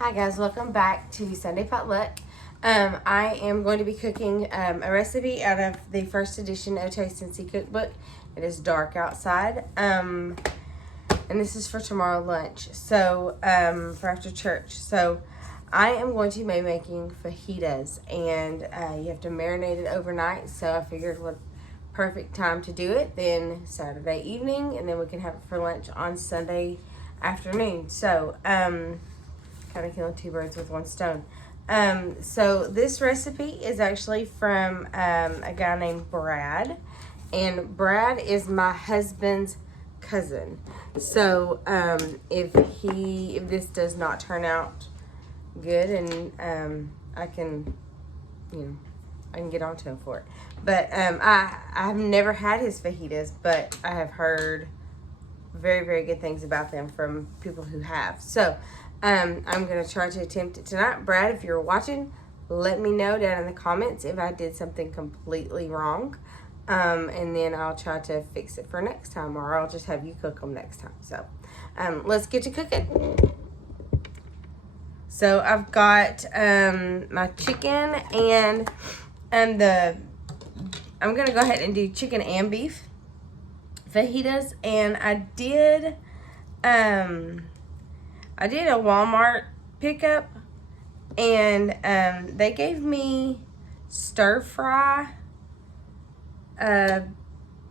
Hi guys, welcome back to Sunday Potluck. I am going to be cooking a recipe out of the first edition of Taste and See cookbook. It is dark outside, and this is for tomorrow lunch, so for after church. So I am going to be making fajitas, and you have to marinate it overnight, so I figured what perfect time to do it then Saturday evening, and then we can have it for lunch on Sunday afternoon. So kind of killing two birds with one stone. So this recipe is actually from a guy named Brad, and Brad is my husband's cousin. So if this does not turn out good, and I can get on to him for it. But I've never had his fajitas, but I have heard very, very good things about them from people who have. So I'm going to try to attempt it tonight. Brad, if you're watching, let me know down in the comments if I did something completely wrong. And then I'll try to fix it for next time, or I'll just have you cook them next time. So let's get to cooking. So I've got my chicken and I'm going to go ahead and do chicken and beef fajitas. And I did a Walmart pickup, and they gave me stir fry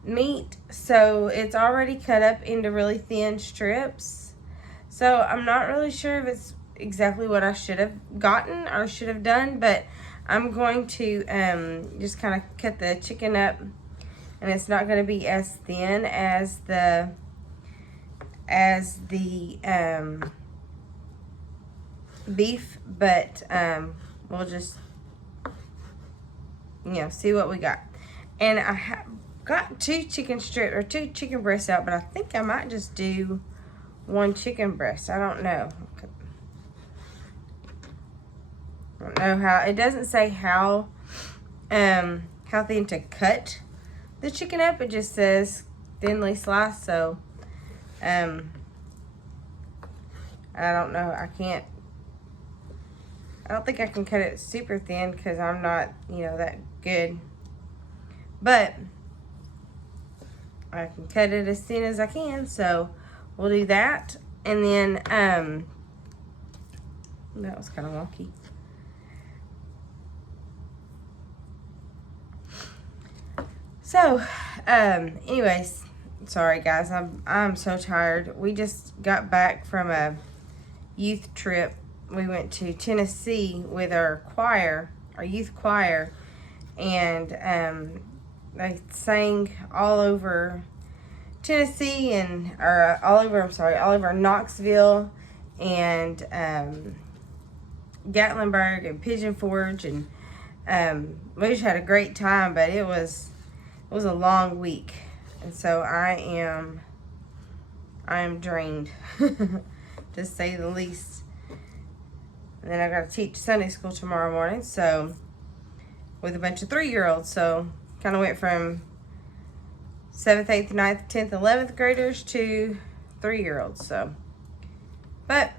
meat, so it's already cut up into really thin strips. So I'm not really sure if it's exactly what I should have gotten or should have done, but I'm going to just kind of cut the chicken up, and it's not going to be as thin as the beef, but we'll just see what we got. And I have got two chicken breasts out, but I think I might just do one chicken breast. I don't know. I don't know how. It doesn't say how thin to cut the chicken up. It just says thinly sliced. So I don't know. I don't think I can cut it super thin because I'm not, that good. But I can cut it as thin as I can, so we'll do that. And then, that was kind of wonky. So, anyways, sorry guys, I'm so tired. We just got back from a youth trip. We went to Tennessee with our youth choir, and they sang all over Tennessee all over Knoxville and Gatlinburg and Pigeon Forge, and we just had a great time. But it was a long week, and so I am drained to say the least. And then I got to teach Sunday school tomorrow morning, so with a bunch of 3-year-olds. So kind of went from 7th, 8th, 9th, 10th, 11th graders to 3-year-olds. So, but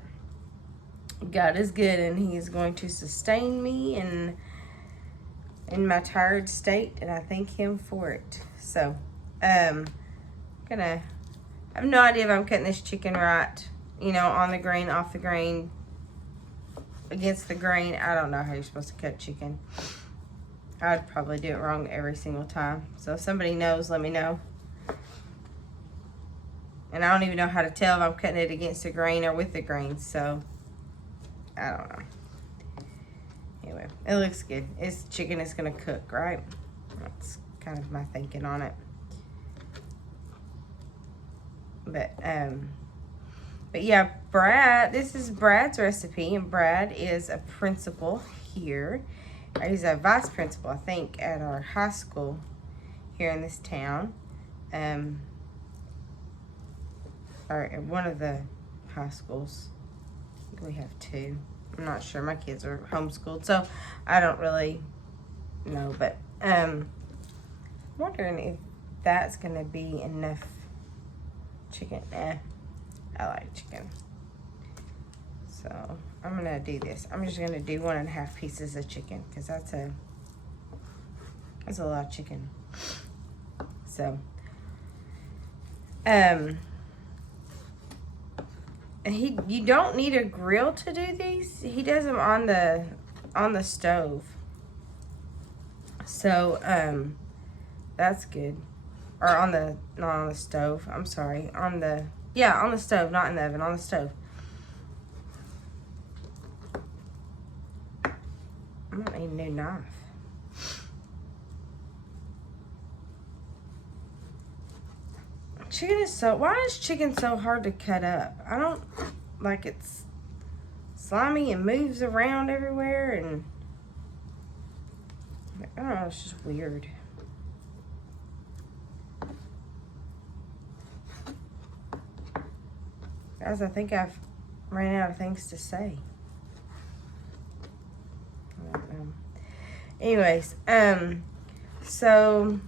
God is good, and He's going to sustain me in my tired state, and I thank Him for it. So, I have no idea if I'm cutting this chicken right, on the grain, off the grain, against the grain. I don't know how you're supposed to cut chicken. I'd probably do it wrong every single time. So if somebody knows, let me know. And I don't even know how to tell if I'm cutting it against the grain or with the grain. So I don't know. Anyway, it looks good. It's chicken is going to cook, right? That's kind of my thinking on it. But yeah, Brad, this is Brad's recipe, and Brad is a principal here. He's a vice principal, I think, at our high school here in this town. Or at one of the high schools. I think we have 2. I'm not sure. My kids are homeschooled, so I don't really know. But I'm wondering if that's going to be enough chicken. I like chicken. So I'm gonna do this. I'm just gonna do 1.5 pieces of chicken because that's a lot of chicken. So, you don't need a grill to do these. He does them on the stove. So, that's good. Or not on the stove. I'm sorry. On the stove, not in the oven, on the stove. I don't need a new knife. Why is chicken so hard to cut up? I don't, like, it's slimy and moves around everywhere, and I don't know, it's just weird. Guys, I think I've ran out of things to say. I don't know. Anyways, so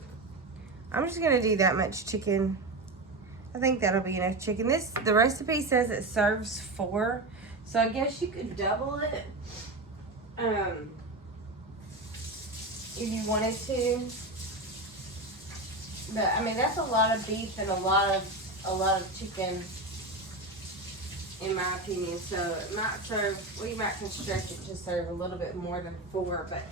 I'm just gonna do that much chicken. I think that'll be enough chicken. The recipe says it serves 4, so I guess you could double it, if you wanted to. But I mean, that's a lot of beef and a lot of chicken, in my opinion. So it might serve. We might construct it to serve a little bit more than 4, but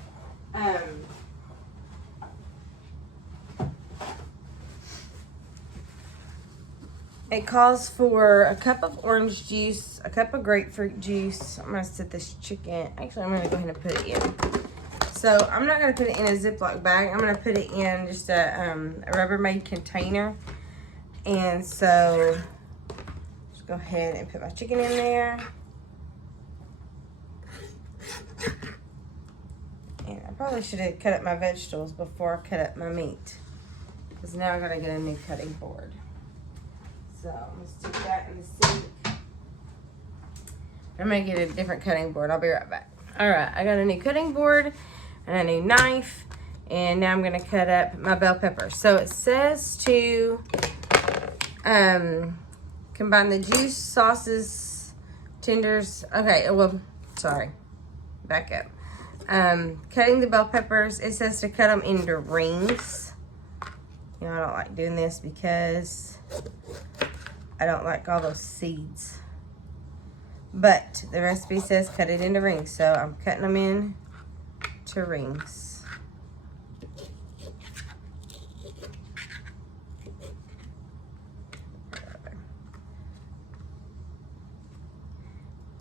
it calls for a cup of orange juice, a cup of grapefruit juice. I'm gonna set this chicken. Actually, I'm gonna go ahead and put it in. So I'm not gonna put it in a Ziploc bag. I'm gonna put it in just a Rubbermaid container. And so just go ahead and put my chicken in there. And I probably should have cut up my vegetables before I cut up my meat, because now I gotta get a new cutting board. So I'm gonna stick that in the sink. I'm gonna get a different cutting board. I'll be right back. All right, I got a new cutting board and a new knife, and now I'm gonna cut up my bell pepper. So it says to combine the juice, sauces, tenders. Okay, well, sorry, back up. Cutting the bell peppers, it says to cut them into rings. You know, I don't like doing this because I don't like all those seeds. But the recipe says cut it into rings, so I'm cutting them in to rings.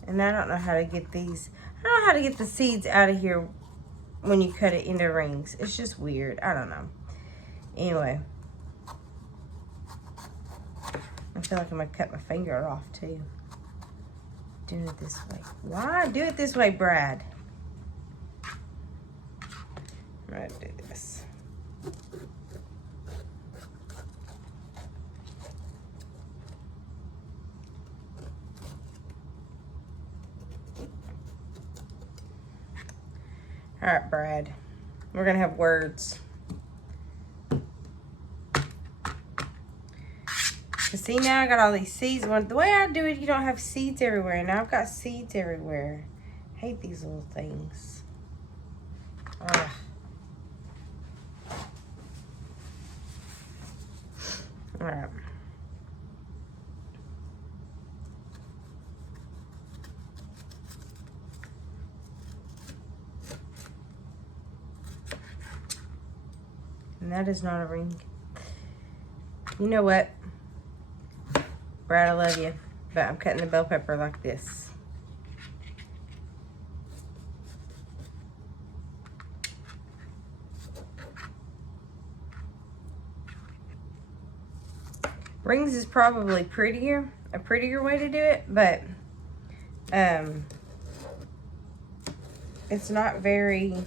And I don't know how to get these. I don't know how to get the seeds out of here when you cut it into rings. It's just weird. I don't know. Anyway. I feel like I'm gonna cut my finger off too. Doing it this way. Why do it this way, Brad? I'm gonna do this. All right, Brad. We're gonna have words. See, now I got all these seeds. The way I do it, you don't have seeds everywhere. Now I've got seeds everywhere. I hate these little things. Ugh. All right. And that is not a ring. You know what? Brad, I love you, but I'm cutting the bell pepper like this. Rings is probably a prettier way to do it, but it's not very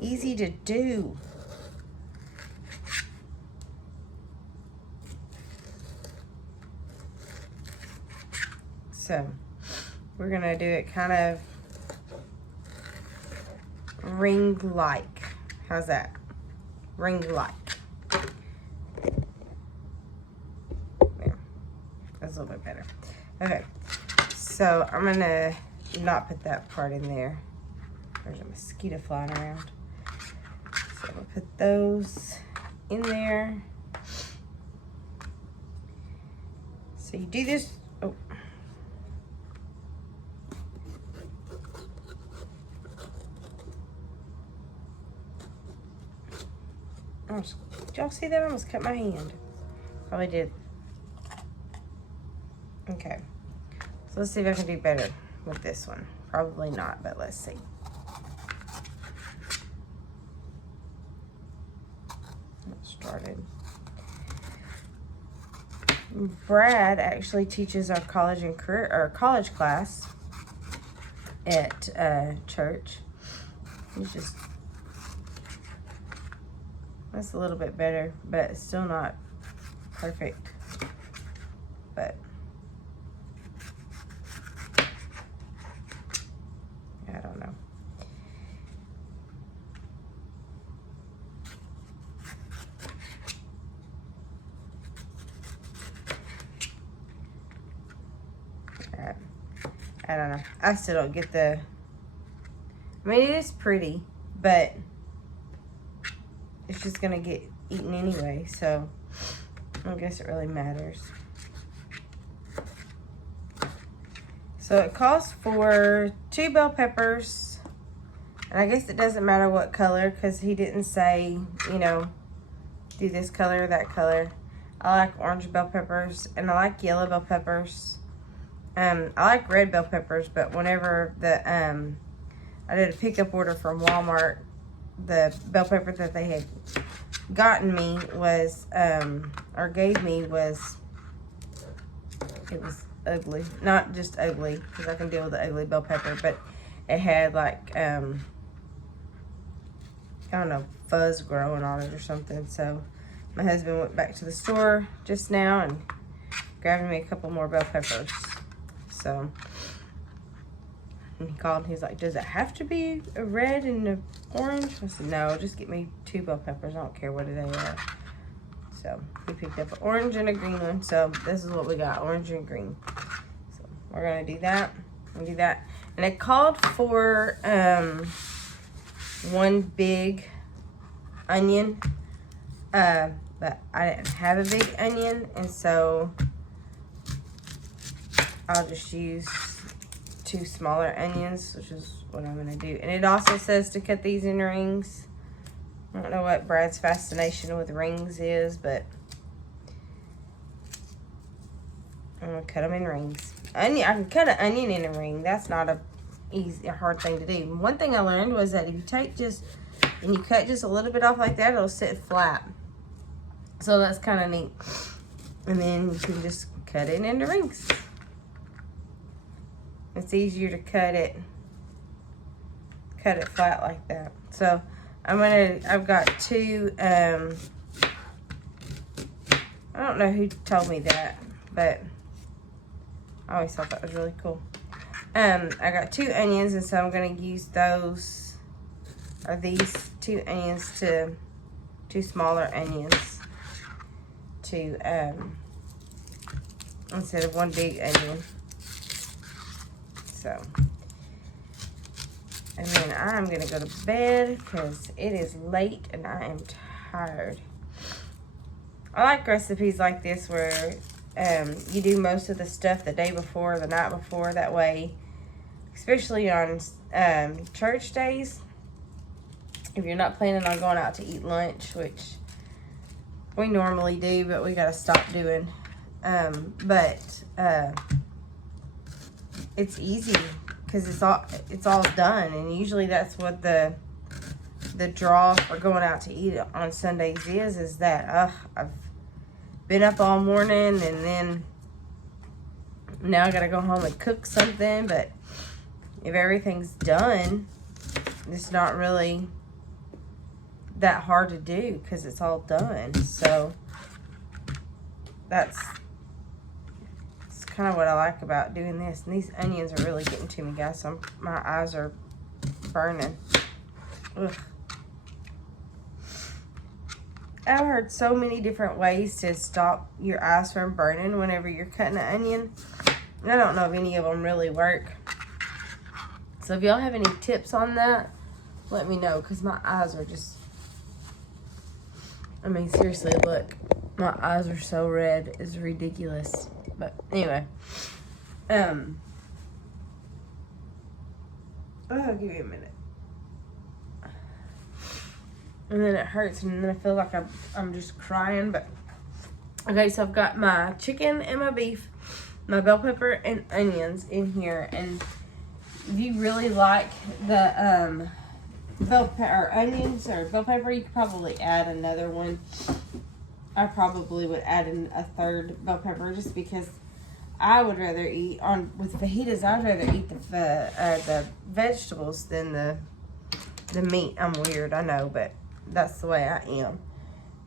easy to do. So we're gonna do it kind of ring-like. How's that? Ring-like. There. That's a little bit better. Okay. So I'm gonna not put that part in there. There's a mosquito flying around. So I'm gonna put those in there. So you do this, oh. Did y'all see that? I almost cut my hand. Probably did. Okay. So let's see if I can do better with this one. Probably not, but let's see. Started. Brad actually teaches our college and career or college class at church. He's just, that's a little bit better, but it's still not perfect. But I don't know. I don't know. I still don't get the, I mean, it is pretty, but it's just gonna get eaten anyway, so I don't guess it really matters. So it calls for 2 bell peppers, and I guess it doesn't matter what color, because he didn't say, you know, do this color or that color. I like orange bell peppers, and I like yellow bell peppers. I like red bell peppers, but whenever I did a pickup order from Walmart, the bell pepper that they had gotten me was, or gave me was, it was ugly. Not just ugly, because I can deal with the ugly bell pepper, but it had like, I don't know, fuzz growing on it or something. So my husband went back to the store just now and grabbed me a couple more bell peppers. So, and he called and he's like, does it have to be a red and a orange? I said, no, just get me 2 bell peppers. I don't care what they are. So we picked up an orange and a green one. So this is what we got, orange and green. So we're gonna do that and do that. And it called for 1 big onion, but I didn't have a big onion, and so I'll just use 2 smaller onions, which is what I'm gonna do. And it also says to cut these in rings. I don't know what Brad's fascination with rings is, but I'm gonna cut them in rings. Onion, I can cut an onion in a ring. That's not a hard thing to do. One thing I learned was that if you take just, and you cut just a little bit off like that, it'll sit flat. So that's kind of neat. And then you can just cut it into rings. It's easier to cut it flat like that. So I've got 2, I don't know who told me that, but I always thought that was really cool. I got 2 onions, and so I'm gonna use those, or these 2 onions to 2 smaller onions to, instead of 1 big onion. So, and then I'm gonna go to bed because it is late and I am tired. I like recipes like this where you do most of the stuff the day before or the night before. That way, especially on church days, if you're not planning on going out to eat lunch, which we normally do, but we gotta stop doing. It's easy because it's all done, and usually that's what the draw for going out to eat on Sundays is that I've been up all morning, and then now I gotta go home and cook something. But if everything's done, it's not really that hard to do because it's all done. So that's kind of what I like about doing this. And these onions are really getting to me, guys. So my eyes are burning. Ugh. I've heard so many different ways to stop your eyes from burning whenever you're cutting an onion. I don't know if any of them really work. So if y'all have any tips on that, let me know, because my eyes are just, I mean, seriously, look. My eyes are so red. It's ridiculous. But anyway. I'll give you a minute. And then it hurts, and then I feel like I'm just crying. But okay, so I've got my chicken and my beef, my bell pepper and onions in here. And if you really like the bell pepper or onions or bell pepper, you could probably add another one. I probably would add in a third bell pepper, just because I would rather eat with fajitas. I'd rather eat the vegetables than the meat. I'm weird, I know, but that's the way I am.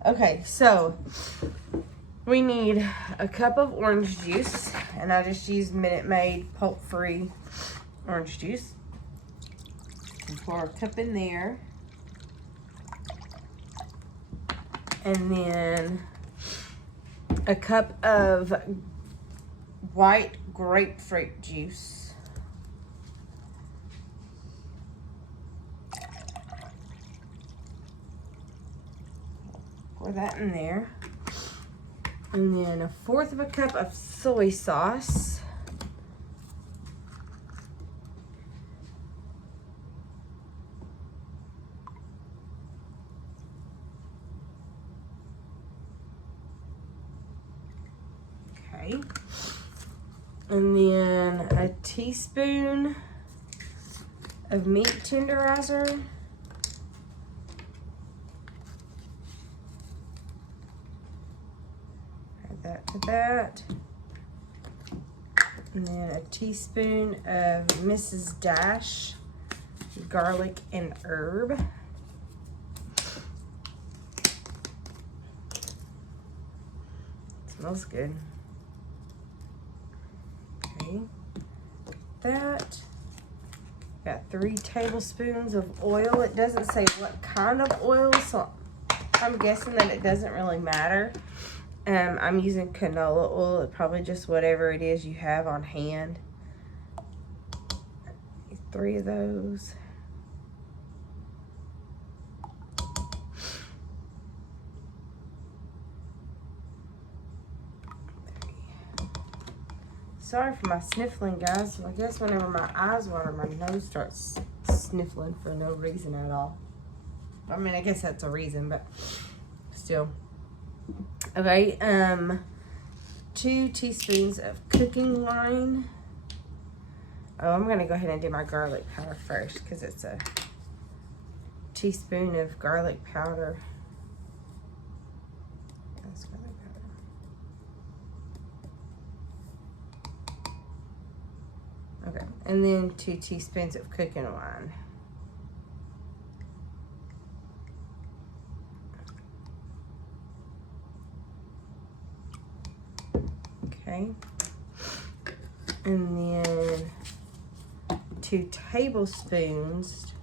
Okay, so we need a cup of orange juice, and I just used Minute Maid pulp-free orange juice. And pour a cup in there, and then a cup of white grapefruit juice. Pour that in there. And then 1/4 of a cup of soy sauce. Okay. And then a teaspoon of meat tenderizer. Add that to that. And then a teaspoon of Mrs. Dash garlic and herb. Smells good. Okay, that. Got 3 tablespoons of oil. It doesn't say what kind of oil, so I'm guessing that it doesn't really matter. I'm using canola oil. It's probably just whatever it is you have on hand. 3 of those. Sorry for my sniffling, guys. I guess whenever my eyes water, my nose starts sniffling for no reason at all. I mean, I guess that's a reason, but still. Okay, 2 teaspoons of cooking wine. Oh, I'm gonna go ahead and do my garlic powder first, because it's a teaspoon of garlic powder. That's garlic powder. Okay, and then 2 teaspoons of cooking wine. Okay, and then 2 tablespoons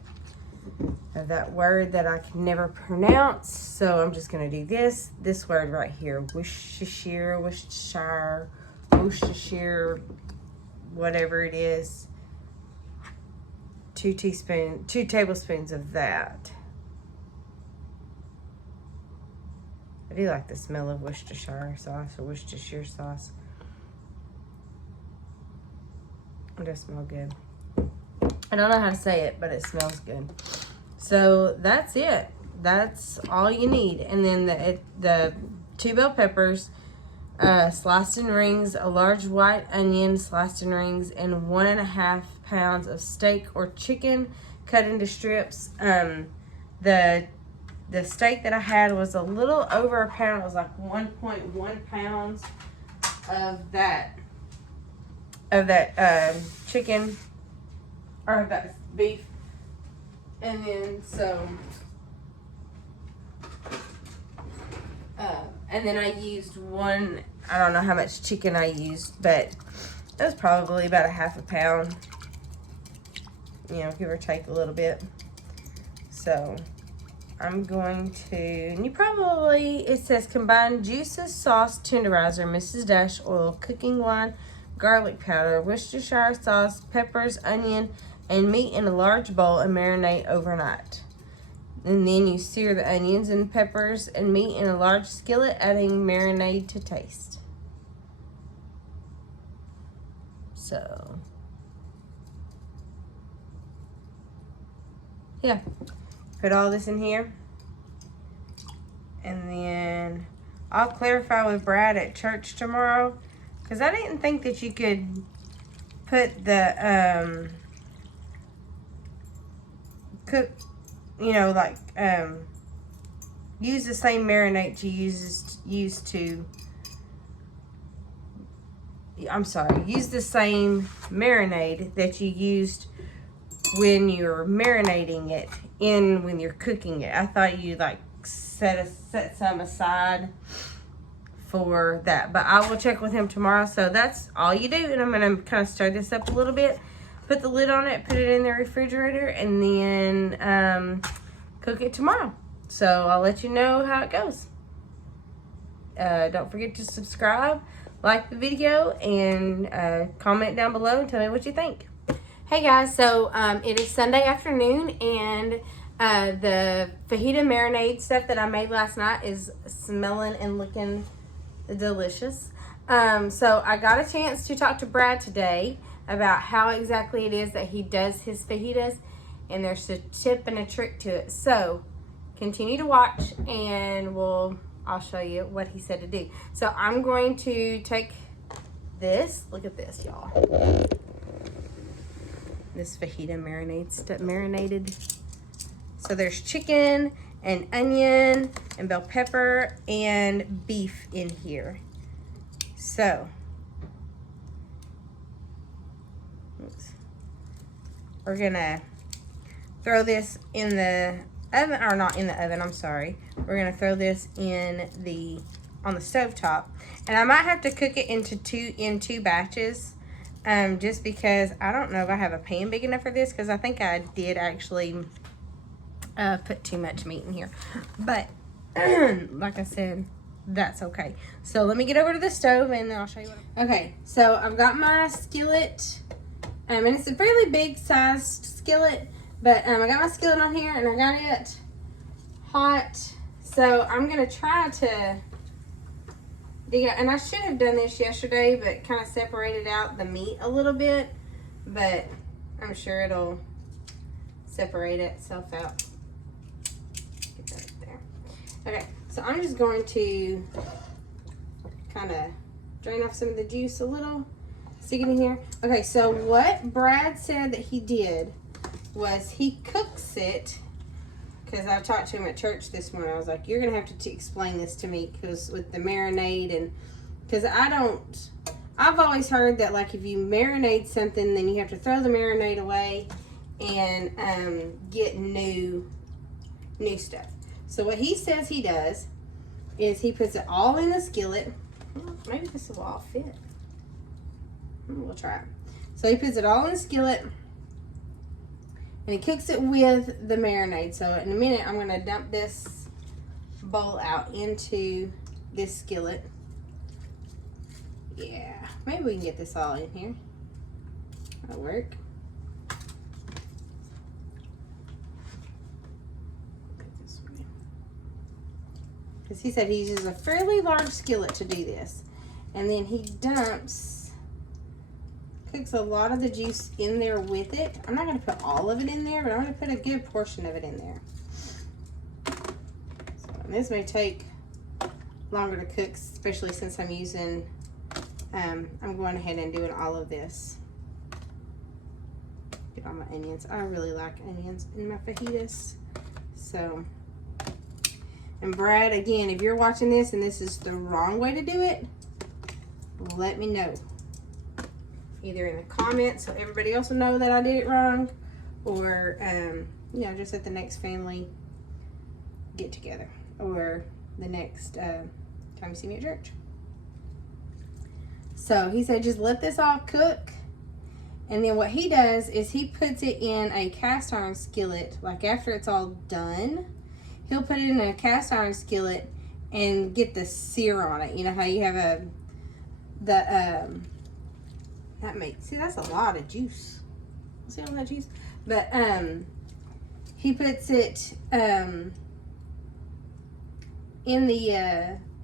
of that word that I can never pronounce, so I'm just gonna do this word right here, Worcestershire, whatever it is. 2 tablespoons of that. I do like the smell of Worcestershire sauce or Worcestershire sauce. It does smell good. I don't know how to say it, but it smells good. So that's it. That's all you need. And then the 2 bell peppers sliced in rings, a large white onion sliced in rings, and 1.5 pounds of steak or chicken cut into strips. The steak that I had was a little over a pound. It was like 1.1 pounds of that chicken, or that beef. And then and then I used I don't know how much chicken I used, but it was probably about 1/2 pound, you know, give or take a little bit. So I'm going to, and you probably, it says combine juices, sauce, tenderizer, Mrs. Dash oil, cooking wine, garlic powder, Worcestershire sauce, peppers, onion, and meat in a large bowl and marinate overnight. And then you sear the onions and peppers and meat in a large skillet, adding marinade to taste. So, yeah, put all this in here. And then I'll clarify with Brad at church tomorrow, because I didn't think that you could put the, use the same marinade you use the same marinade that you used when you're marinating it when you're cooking it. I thought you set some aside for that, but I will check with him tomorrow. So that's all you do, and I'm gonna kind of stir this up a little bit, put the lid on it, put it in the refrigerator, and then cook it tomorrow. So I'll let you know how it goes. Don't forget to subscribe, like the video, and comment down below and tell me what you think. Hey guys, so it is Sunday afternoon, and the fajita marinade stuff that I made last night is smelling and looking delicious. So I got a chance to talk to Brad today about how exactly it is that he does his fajitas, and there's a tip and a trick to it. So continue to watch, and I'll show you what he said to do. So I'm going to take this. Look at this, y'all. This fajita marinated. So there's chicken and onion and bell pepper and beef in here. So we're gonna throw this in the oven, or not in the oven, I'm sorry. We're gonna throw this on the stovetop, and I might have to cook it in two batches, just because I don't know if I have a pan big enough for this, because I think I did actually put too much meat in here, but like I said, that's okay. So let me get over to the stove and then I'll show you what okay, so I've got my skillet, and it's a fairly big sized skillet, but I got my skillet on here and I got it hot. So I'm gonna try to dig out, and I should have done this yesterday, but kind of separated out the meat a little bit, but I'm sure it'll separate itself out. Get that up there. Okay, so I'm just going to kind of drain off some of the juice a little, stick it in here. Okay, so what Brad said that he did was he cooks it, because I talked to him at church this morning. I was like, you're going to have to explain this to me, because with the marinade, and because I've always heard that like if you marinate something, then you have to throw the marinade away and get new stuff. So what he says he does is he puts it all in the skillet. Maybe this will all fit. We'll try it. So he puts it all in the skillet, and he cooks it with the marinade. So in a minute, I'm going to dump this bowl out into this skillet. Yeah, maybe we can get this all in here. That'll work. Because he said he uses a fairly large skillet to do this. And then he cooks a lot of the juice in there with it. I'm not going to put all of it in there, but I'm going to put a good portion of it in there. So this may take longer to cook, especially since I'm using, I'm going ahead and doing all of this. Get all my onions. I really like onions in my fajitas. So, and Brad, again, if you're watching this and this is the wrong way to do it, let me know. Either in the comments so everybody else will know that I did it wrong, or just at the next family get together, or the next time you see me at church. So he said just let this all cook, and then what he does is he puts it in a cast iron skillet. Like after it's all done, he'll put it in a cast iron skillet and get the sear on it. You know how you have see, that's a lot of juice. See all that juice? But he puts it in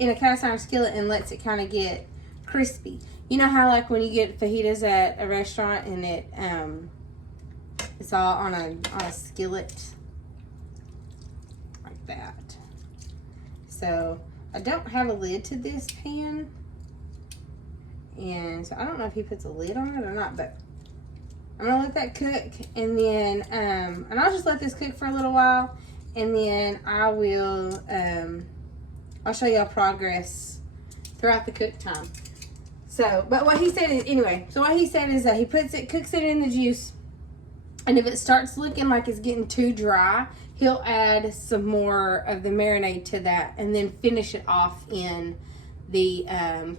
a cast iron skillet and lets it kind of get crispy. You know how like when you get fajitas at a restaurant and it's all on a skillet like that. So I don't have a lid to this pan, and so I don't know if he puts a lid on it or not, but I'm gonna let that cook, and then and I'll just let this cook for a little while, and then I will I'll show y'all progress throughout the cook time. So, but what he said is, anyway, so what he said is that he cooks it in the juice, and if it starts looking like it's getting too dry, he'll add some more of the marinade to that, and then finish it off in the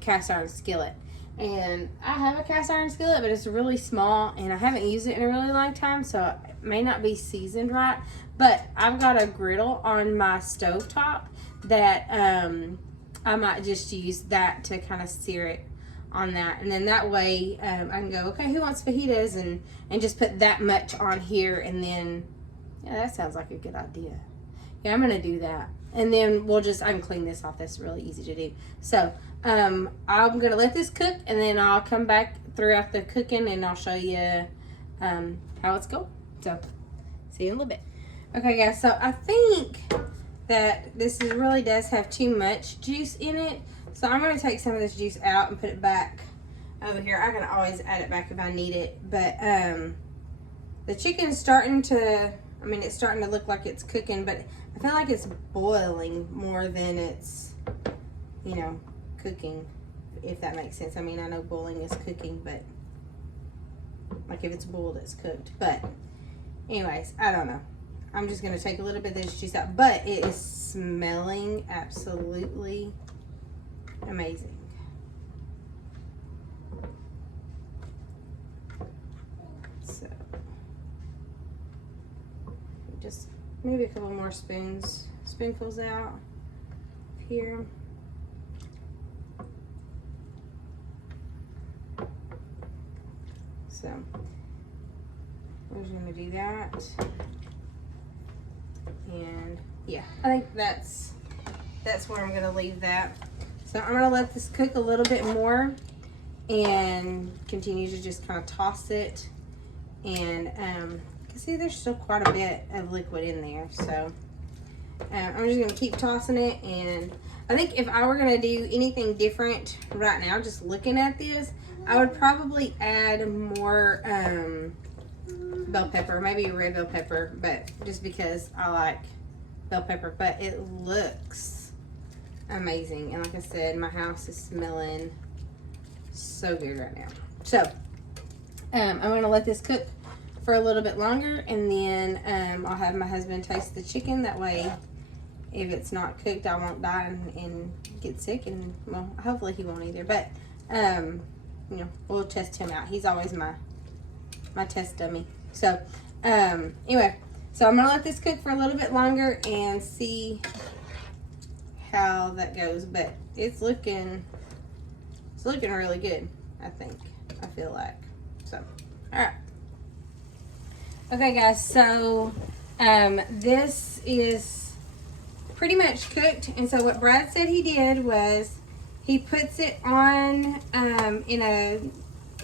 cast iron skillet. And I have a cast iron skillet, but it's really small, and I haven't used it in a really long time, so it may not be seasoned right. But I've got a griddle on my stovetop that I might just use that to kind of sear it on that, and then that way I can go, okay, who wants fajitas, and just put that much on here, and then yeah, that sounds like a good idea. Yeah, I'm gonna do that, and then I can clean this off. That's really easy to do. So I'm gonna let this cook, and then I'll come back throughout the cooking, and I'll show you how it's going. So see you in a little bit. Okay guys, so I think that this really does have too much juice in it. So I'm going to take some of this juice out and put it back over here. I can always add it back if I need it. But the chicken's starting to, it's starting to look like it's cooking, but I feel like it's boiling more than it's, cooking, if that makes sense. I know boiling is cooking, but like if it's boiled, it's cooked. But anyways, I don't know. I'm just going to take a little bit of this juice out, but it is smelling absolutely amazing. So just maybe a couple more spoonfuls out here. So we're just going to do that. And yeah, I think that's where I'm going to leave that. So I'm going to let this cook a little bit more and continue to just kind of toss it. And you can see there's still quite a bit of liquid in there. So I'm just going to keep tossing it. And I think if I were going to do anything different right now, just looking at this, I would probably add more bell pepper, maybe a red bell pepper, but just because I like bell pepper. But it looks amazing, and like I said, my house is smelling so good right now. So I'm gonna let this cook for a little bit longer, and then I'll have my husband taste the chicken. That way, if it's not cooked, I won't die and get sick, and well, hopefully he won't either. But we'll test him out. He's always my test dummy. So anyway, so I'm gonna let this cook for a little bit longer and see how that goes. But it's looking really good, I feel like. So all right, okay guys, so this is pretty much cooked. And so what Brad said he did was he puts it on in a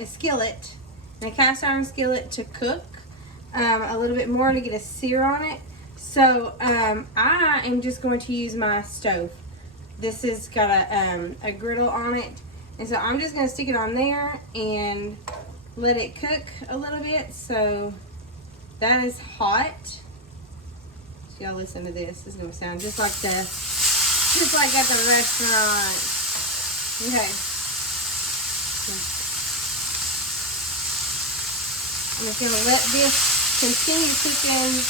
skillet, in a cast iron skillet, to cook a little bit more to get a sear on it. So I am just going to use my stove. This has got a griddle on it, and so I'm just going to stick it on there and let it cook a little bit. So that is hot. So y'all listen to this. This is going to sound just like at the restaurant. Okay. I'm just going to let this continue cooking.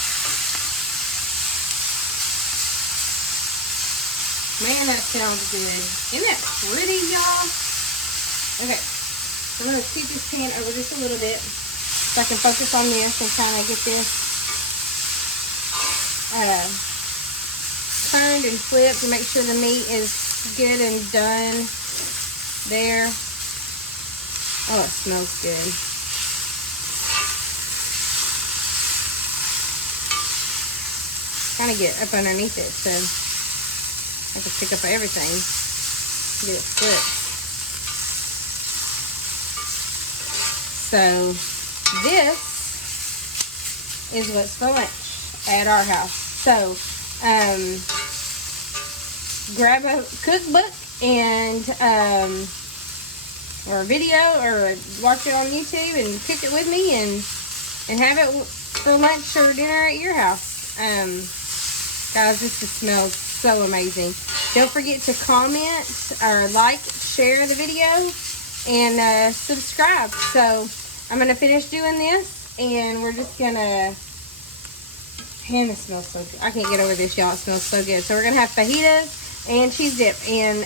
Man, that sounds good. Isn't that pretty, y'all? Okay. I'm going to scoot this pan over just a little bit so I can focus on this and kind of get this turned and flipped to make sure the meat is good and done there. Oh, it smells good. Kind of get up underneath it so I can pick up everything. Get it split. So this is what's for lunch at our house. So grab a cookbook and or a video, or watch it on YouTube and cook it with me and have it for lunch or dinner at your house. Guys, this just smells so amazing. Don't forget to comment or like, share the video, and subscribe. So I'm going to finish doing this, and we're just going to, man, this smells so good. I can't get over this, y'all. It smells so good. So we're going to have fajitas and cheese dip. And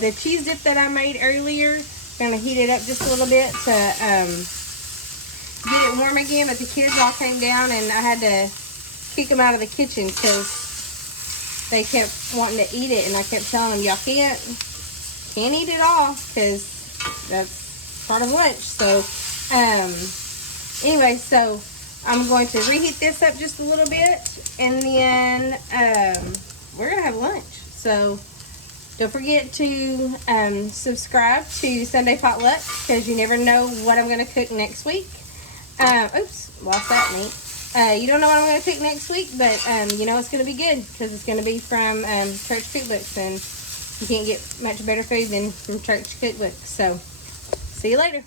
the cheese dip that I made earlier, I'm going to heat it up just a little bit to get it warm again. But the kids all came down, and I had to kick them out of the kitchen because they kept wanting to eat it, and I kept telling them, y'all can't eat it all because that's part of lunch. So anyway, so I'm going to reheat this up just a little bit, and then we're gonna have lunch. So don't forget to subscribe to Sunday Potluck, because you never know what I'm gonna cook next week. Oops, lost that meat. You don't know what I'm going to cook next week, but you know it's going to be good because it's going to be from church cookbooks, and you can't get much better food than from church cookbooks. So, see you later.